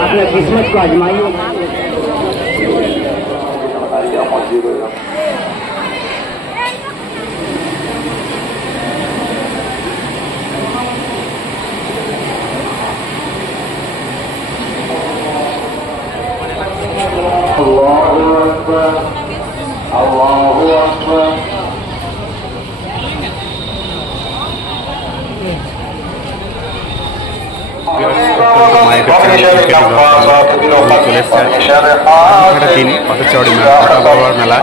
अपने किस्मत को आजमाइए। মেলা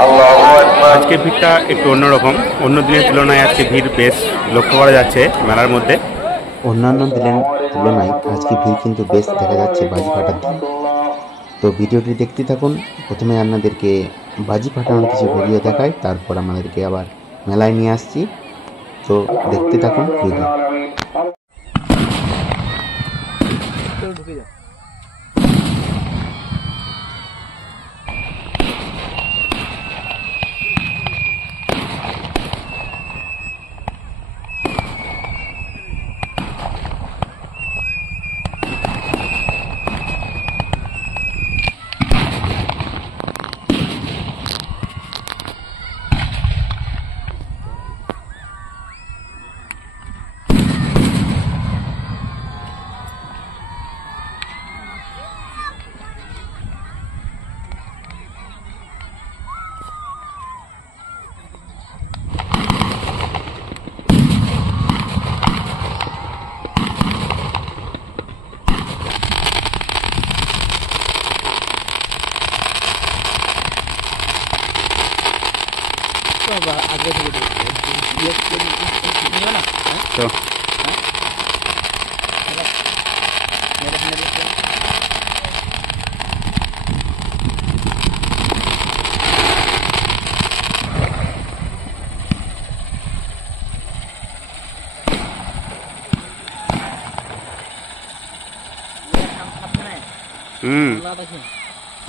আজকে ভিড়টা একটু অন্যরকম, অন্য দিনের তুলনায় আজকে ভিড় বেশ লক্ষ্য করা যাচ্ছে মেলার মধ্যে। অন্যান্য দিনের তুলনায় আজকে ভিড় কিন্তু বেশ দেখা যাচ্ছে বাজি ফাটার দিন। তো ভিডিওটি দেখতে থাকুন। প্রথমে আপনাদেরকে বাজি ফাটানোর কিছু ভিডিও দেখাই, তারপর আমাদেরকে আবার মেলায় নিয়ে আসছি। তো দেখতে থাকুন ভিডিও।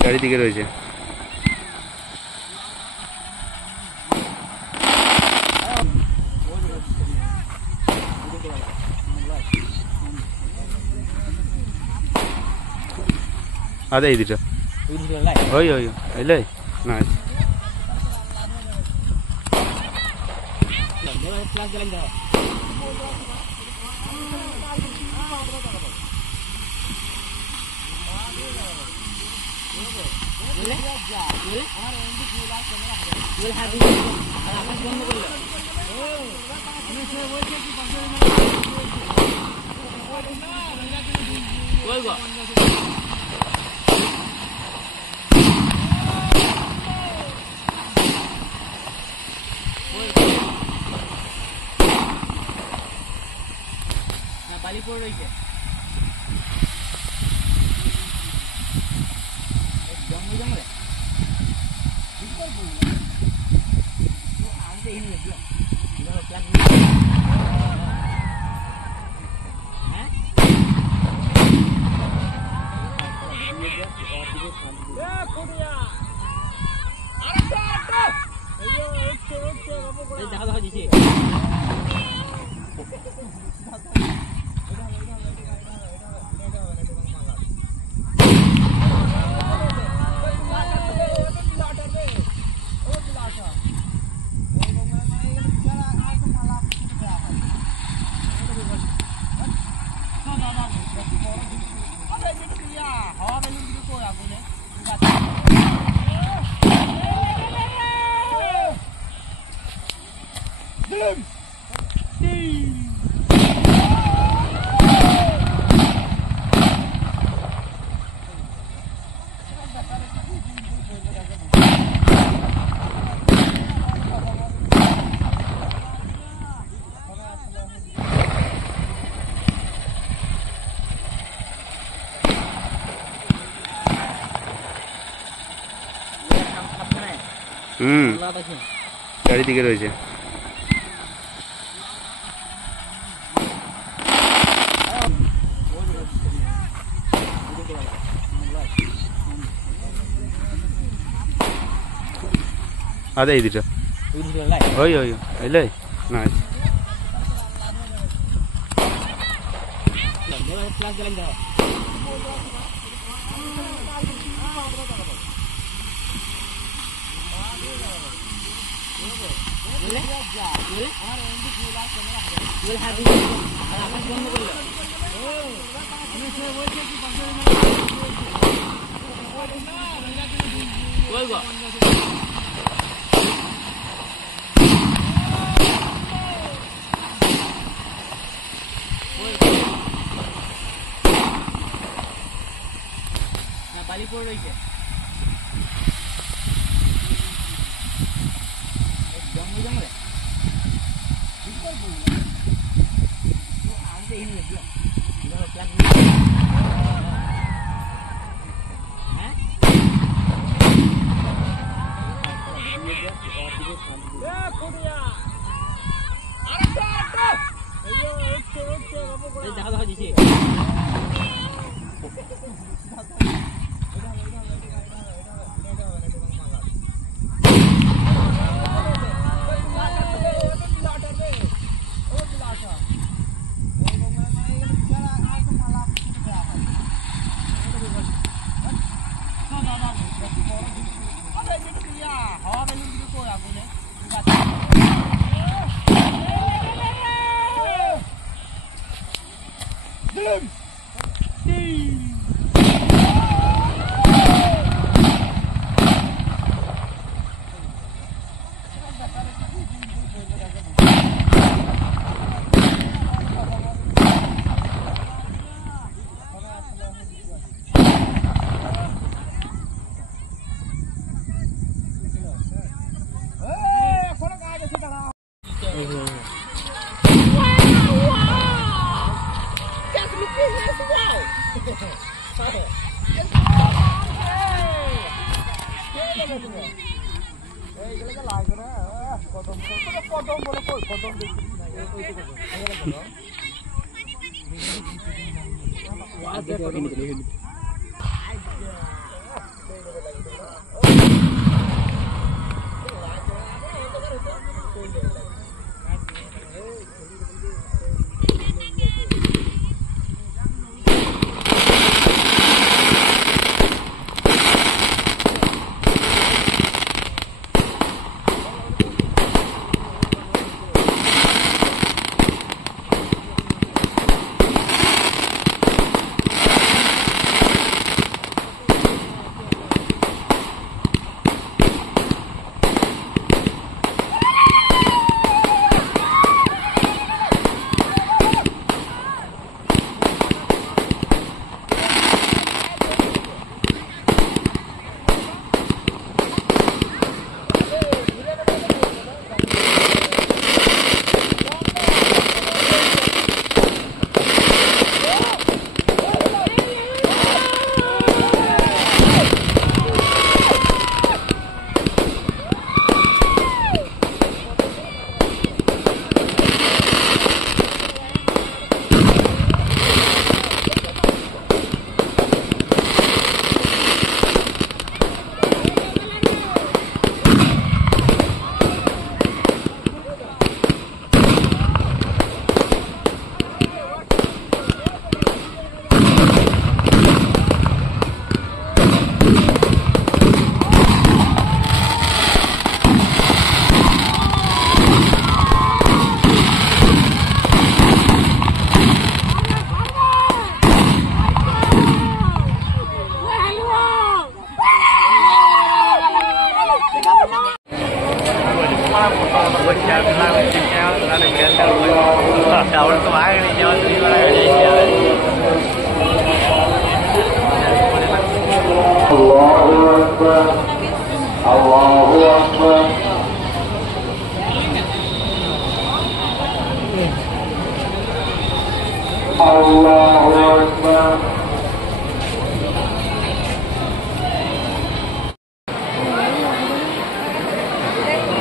চারিদিকে রয়েছে। అదే ఇది ఓయ్ ఓయ్ వెళ్ళే నైస్ বালি পড়ে রয়েছে জঙ্গল জঙ্গলে দেখা দেখা দিচ্ছে চারিদিকে রয়েছে। అదే ఇది ওই ওই এলে না ক্লাস দিলাম দাও বালি পড়ে রয়েছে জঙ্গল জঙ্গলে দেখা দেখা দিচ্ছে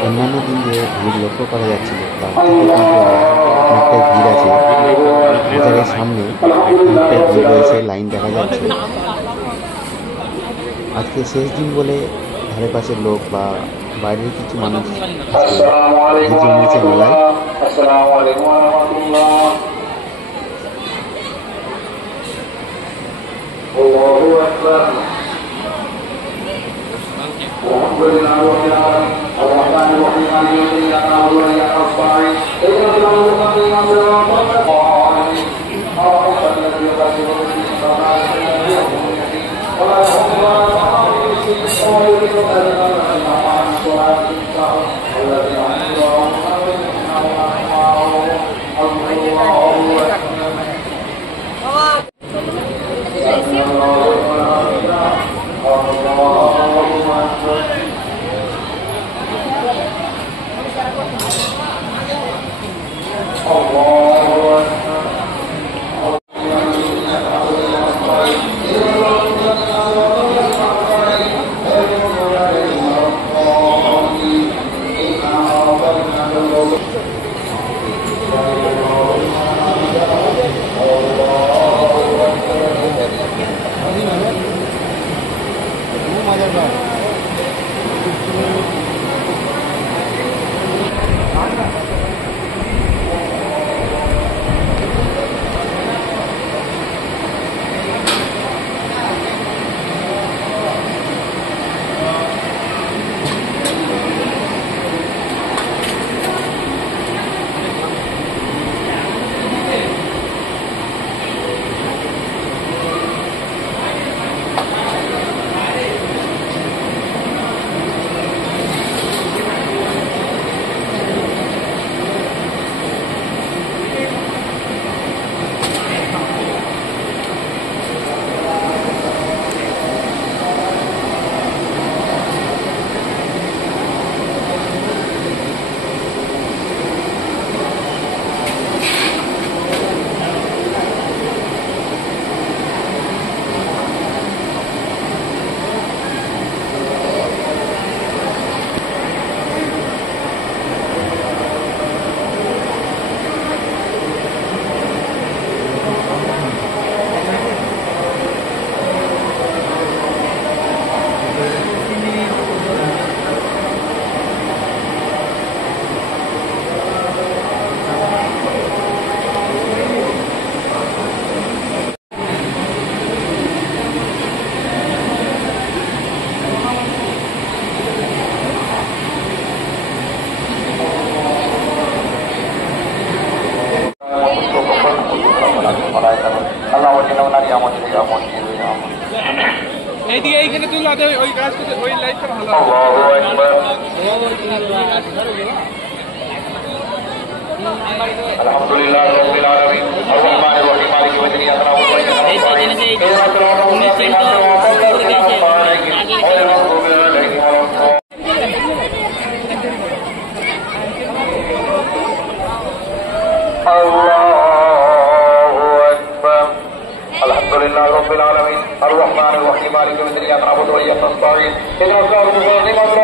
অন্যান্য দিন যে ভিড় লক্ষ্য করা যাচ্ছিল তার থেকে কিন্তু অনেকটাই ভিড় আছে। বাজারের সামনে অনেকটাই ভিড় রয়েছে, লাইন দেখা যাচ্ছে। আজকে শেষ দিন বলে ধারে পাশের লোক বা বাইরের কিছু মানুষ আসসালামু আলাইকুম ওয়া নিয়েছে মেলায়। রাহমাতুল্লাহ। আসসালামু আলাইকুম ওয়া রাহমাতুল্লাহ। আল্লাহু আকবার। আলহামদুলিল্লাহ রাব্বিল আলামিন আর-রাহমানির রাহিম মালিকি ইয়াউমিদ্দিন ইyyaka na'budu wa iyyaka nasta'in ihdinas siratal mustaqim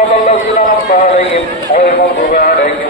siratal ladzina an'amta 'alaihim ghayril maghdubi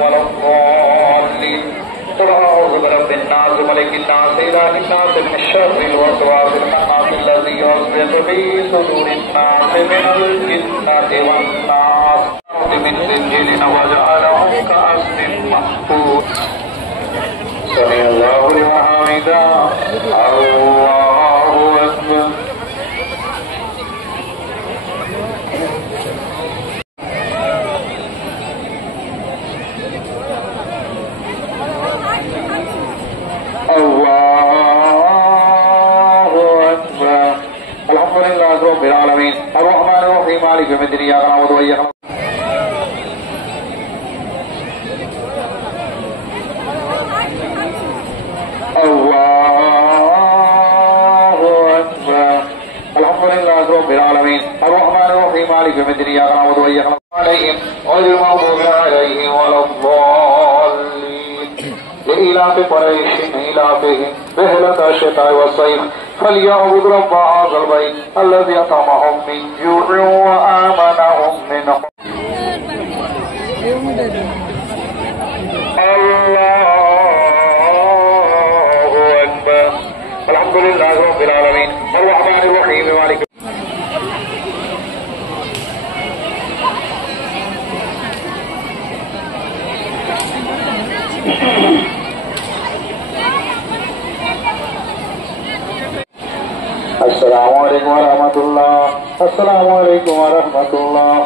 Assalamualaikum warahmatullah. Assalamualaikum warahmatullah.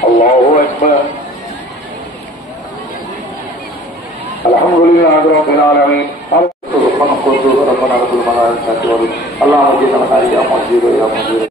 Allahu Akbar. Alhamdulillah rabbil alamin. Allahumma jina khairan ya mujib ya mujib.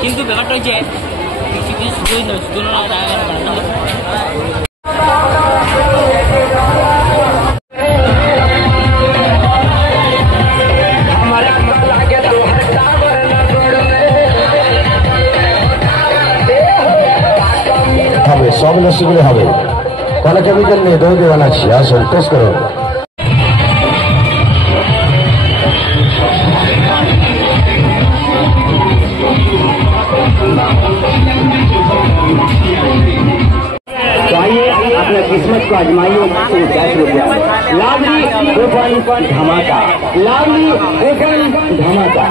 কিন্তু ব্যাপারটা হচ্ছে হবে সব নসিবলে হবে কোন কেমিক্যাল নেই দই দিয়ে বানাচ্ছি আসুন টেস্ট করুন चाहिए अपने किस्मत को आजमाइए 50 रुपया लावली ओपन धमाका लावली ओपन धमाका